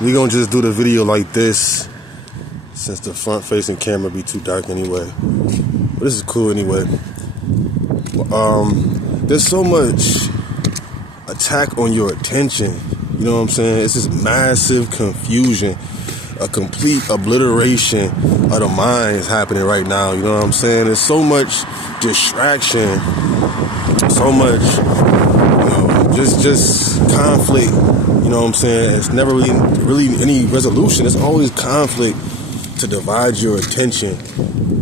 We gonna just do the video like this, since the front-facing camera be too dark anyway. But this is cool anyway. There's so much attack on your attention. You know what I'm saying? It's this massive confusion, a complete obliteration of the mind is happening right now. You know what I'm saying? There's so much distraction, so much, just conflict. You know what I'm saying? It's never really any resolution. It's always conflict to divide your attention.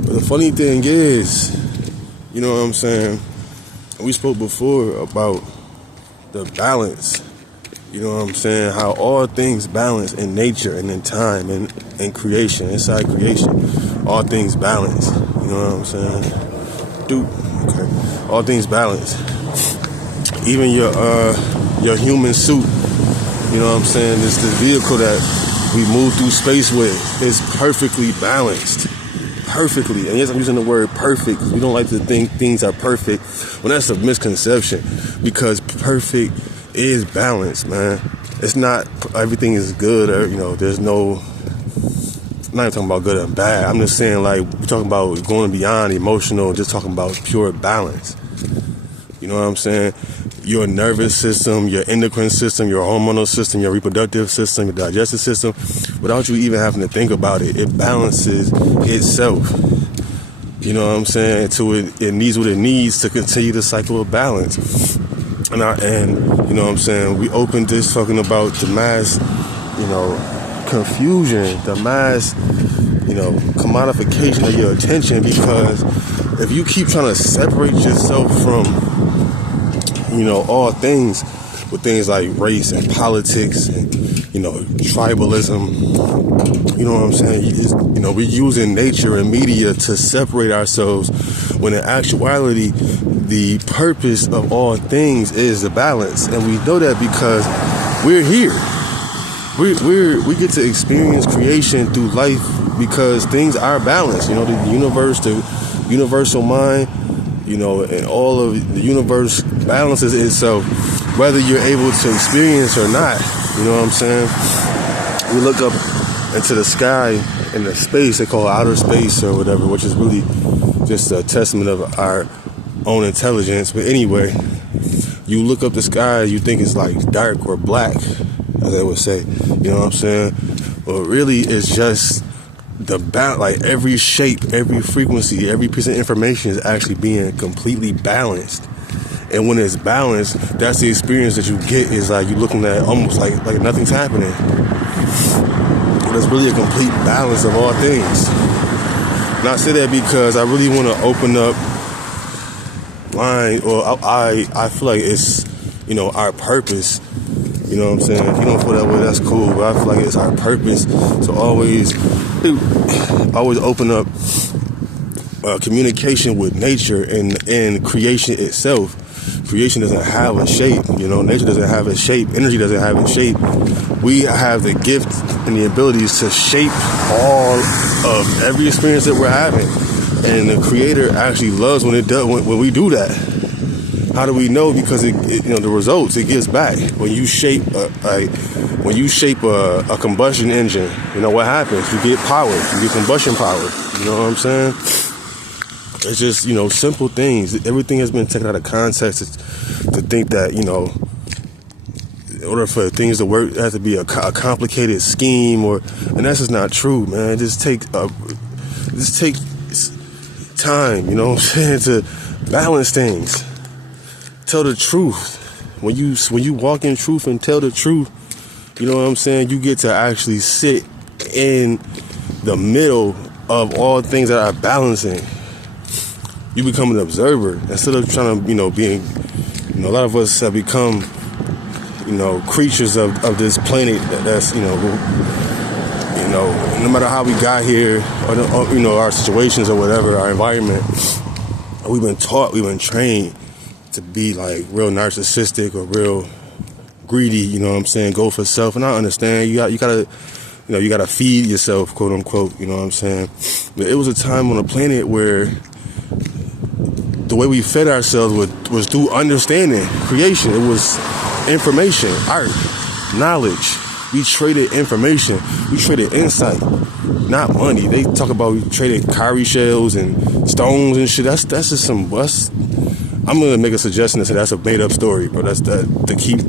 But the funny thing is, you know what I'm saying? We spoke before about the balance. You know what I'm saying? How all things balance in nature and in time and in creation, inside creation. All things balance. You know what I'm saying? Okay. All things balance. Even your human suit, you know what I'm saying? It's the vehicle that we move through space with. Is perfectly balanced. Perfectly. And yes, I'm using the word perfect because we don't like to think things are perfect. Well, that's a misconception, because perfect is balance, man. It's not everything is good, or there's no. I'm not even talking about good and bad. I'm just saying, like, we're talking about going beyond emotional, just talking about pure balance. You know what I'm saying? Your nervous system, your endocrine system, your hormonal system, your reproductive system, your digestive system, without you even having to think about it, it balances itself. You know what I'm saying? It needs what it needs to continue the cycle of balance. And you know what I'm saying? We opened this talking about the mass, confusion, the mass, commodification of your attention, because if you keep trying to separate yourself from, all things, with things like race and politics and, tribalism, you know what I'm saying? We're using nature and media to separate ourselves, when in actuality, the purpose of all things is the balance. And we know that because we're here. We get to experience creation through life because things are balanced. The universe, the universal mind, and all of the universe balances itself, whether you're able to experience or not. You know what I'm saying? We look up into the sky in the space they call outer space or whatever, which is really just a testament of our own intelligence. But anyway, you look up the sky, you think it's like dark or black, as they would say. You know what I'm saying? Well, really, it's just like every shape, every frequency, every piece of information is actually being completely balanced. And when it's balanced, that's the experience that you get, is like you're looking at almost like nothing's happening. But it's really a complete balance of all things. And I say that because I really want to open up line, or I feel like it's, our purpose. You know what I'm saying? If you don't feel that way, that's cool. But I feel like it's our purpose to always open up communication with nature and creation itself. Creation doesn't have a shape. Nature doesn't have a shape. Energy doesn't have a shape. We have the gift and the abilities to shape all of every experience that we're having. And the Creator actually loves when we do that. How do we know? Because the results it gives back. When you shape a combustion engine, what happens? You get power. You get combustion power. You know what I'm saying? It's just, simple things. Everything has been taken out of context to think that, in order for things to work, it has to be a complicated scheme, and that's just not true, man. Just take time, you know what I'm saying, to balance things. Tell the truth. When you walk in truth and tell the truth, you know what I'm saying, you get to actually sit in the middle of all things that are balancing. You become an observer instead of trying to, being, a lot of us have become, creatures of this planet that's, no matter how we got here, or our situations or whatever, our environment, we've been taught, we've been trained to be like real narcissistic or real greedy, you know what I'm saying, go for self. And I understand you gotta feed yourself, quote unquote, you know what I'm saying. But it was a time on the planet where the way we fed ourselves was through understanding creation. It was information, art, knowledge, We traded information. We traded insight, not money. They talk about we traded cowrie shells and stones and shit. That's just some. I'm gonna make a suggestion and say that's a made up story, bro. That's to keep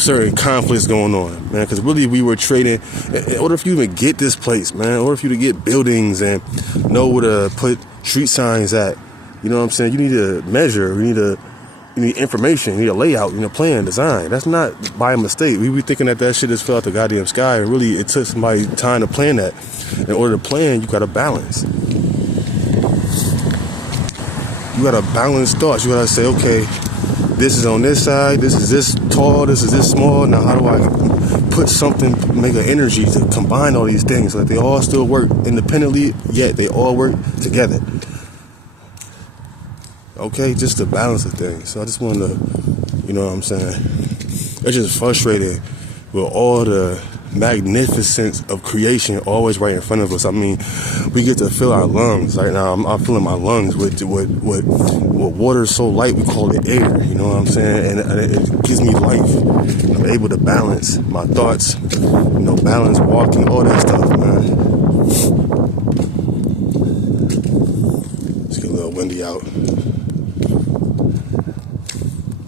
certain conflicts going on, man. Because really, we were trading. In order for you to even get this place, man, in order for you to get buildings and know where to put street signs at, you know what I'm saying? You need to measure. You need information. You need a layout. You need a plan, design. That's not by a mistake. We be thinking that shit just fell out the goddamn sky, and really, it took somebody time to plan that. In order to plan, you got to balance. You got to balance thoughts. You got to say, okay, this is on this side, this is this tall, this is this small. Now, how do I put something, make an energy to combine all these things so that they all still work independently, yet they all work together? Okay, just to balance the thing. So I just wanted to, you know what I'm saying? It's just frustrated with all the magnificence of creation always right in front of us. I mean, we get to fill our lungs. Right now, I'm filling my lungs with water so light, we call it air. You know what I'm saying? And it gives me life. I'm able to balance my thoughts, balance walking, all that stuff, man. Let's get a little windy out.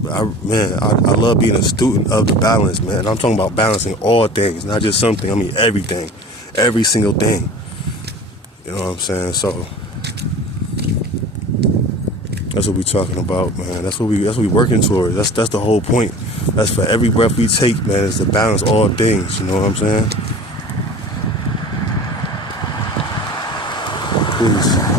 I love being a student of the balance, man. I'm talking about balancing all things, not just something. I mean everything, every single thing. You know what I'm saying? So that's what we talking about, man. That's what we working towards. That's the whole point. That's for every breath we take, man. Is to balance all things. You know what I'm saying? Peace.